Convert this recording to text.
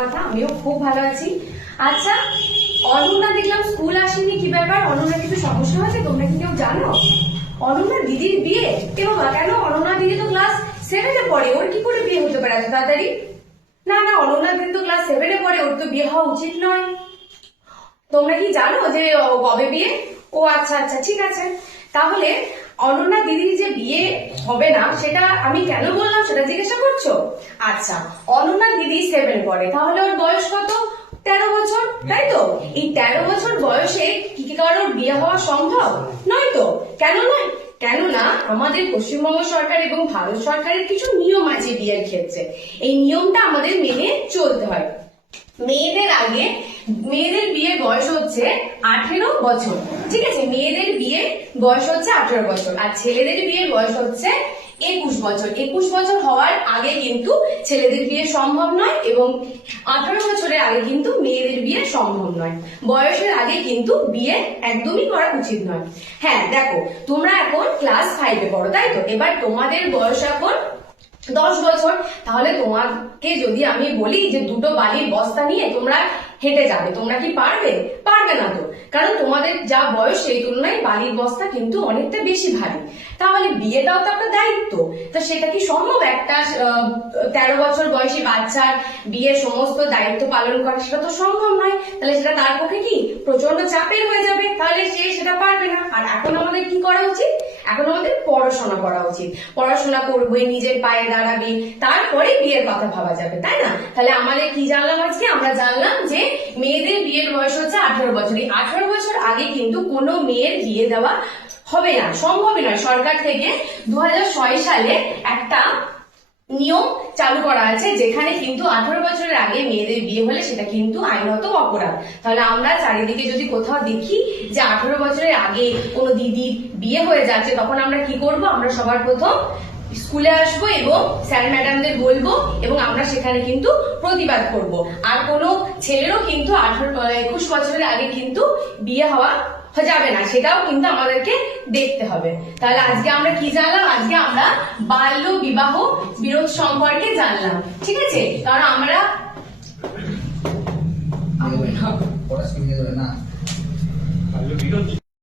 কথা, আমিও খুব ভালো আছি। আচ্ছা, অনন্যা দেখলাম স্কুল আসেনি, কি ব্যাপার? অনন্যা কিছু সমস্যা হয়েছে? তোমরা কি কেউ জানো? অনন্যা দিদির বিয়ে? কে বাবা, কেন? অনন্যা দিদি তো ক্লাস 7-এ পড়ে, ওর কি করে বিয়ে হতে পারে এত তাড়াতাড়ি? না না, অনন্যা দিদি তো ক্লাস 7-এ পড়ে, ওর তো বিয়ে হওয়া উচিত নয়। তোমরা কি জানো যে কবে বিয়ে? ও আচ্ছা আচ্ছা, ঠিক আছে। তাহলে অনন্যা দিদির যে বিয়ে হবে না সেটা আমি কেন বললাম সেটা জিজ্ঞাসা করছো? আচ্ছা, অনন্যা দিদি 7 পড়ে, তাহলে ওর বয়স কত? 13 বছর, তাই তো? এই 13 বছর বয়সে কি কি কারোর বিয়ে হওয়া সম্ভব নয় তো? কেন নয়? কেননা আমাদের পশ্চিমবঙ্গ সরকার এবং ভারত সরকারের কিছু নিয়ম আছে বিয়ের ক্ষেত্রে। এই নিয়মটা আমাদের মেনে চলতে হয়। মেয়েদের বিয়ের বয়স হচ্ছে 18 বছর, ঠিক আছে? মেয়েদের বিয়ে বয়স হচ্ছে 18 বছর, আর ছেলেদের বিয়ের বয়স হচ্ছে 21 বছর। 21 বছর হওয়ার আগে কিন্তু ছেলেদের বিয়ে সম্ভব নয়, এবং 18 বছরের আগে কিন্তু মেয়েদের বিয়ে সম্ভব নয়। বয়সের আগে কিন্তু বিয়ে একদমই করা উচিত নয়। হ্যাঁ দেখো, তোমরা এখন ক্লাস 5-এ পড়ো, তাই তো? এবার তোমাদের বয়স এখন 10 বছর। তাহলে তোমাকে যদি আমি বলি যে দুটো বালির বস্তা নিয়ে তোমরা হেঁটে যাবে, তোমরা কি পারবে? পারবে না তো, কারণ তোমাদের যা বয়স সেই তুলনায় বালির বস্তা কিন্তু অনেকটা বেশি ভারী। তাহলে বিয়েটাও তো একটা দায়িত্ব, তা সেটা কি সম্ভব একটা 13 বছর বয়সী বাচ্চার বিয়ের সমস্ত দায়িত্ব পালন করা? সেটা তো সম্ভব নয়। তাহলে সেটা তার পক্ষে কি প্রচন্ড চাপের হয়ে যাবে, তাহলে সে সেটা পারবে না। আর এখন আমাদের কি করা উচিত? এখন আমাদের পড়াশোনা করা উচিত। পড়াশোনা করবে, নিজের পায়ে দাঁড়াবে, তারপরে বিয়ের কথা ভাবা যাবে, তাই না? তাহলে আমাদের কি জানলাম আজকে? আমরা জানলাম যে মেয়েদের বিয়ের বয়স হচ্ছে 18 বছর। এই 18 বছর আগে কিন্তু কোনো মেয়ের বিয়ে দেওয়া হবে না, সম্ভবই নয়। সরকার থেকে 2006 সালে একটা নিয়ম চালু করা আছে, যেখানে কিন্তু 18 বছরের আগে মেয়েদের বিয়ে হলে সেটা কিন্তু আইনত অপরাধ। তাহলে আমরা চারিদিকে যদি কোথাও দেখি যে 18 বছরের আগে কোনো দিদির বিয়ে হয়ে যাচ্ছে, তখন আমরা কি করব? আমরা সবার প্রথম স্কুলে আসবো এবং স্যার ম্যাডামদের বলবো, এবং আমরা সেখানে কিন্তু প্রতিবাদ করব। আর কোনো ছেলেরও কিন্তু 21 বছরের আগে কিন্তু বিয়ে হওয়া যাবে না, সেটাও কিন্তু আমাদেরকে দেখতে হবে। তাহলে আজকে আমরা কি জানলাম? আজকে আমরা বাল্য বিবাহ বিরোধ সম্পর্কে জানলাম, ঠিক আছে? কারণ আমরা বাল্য বিরোধী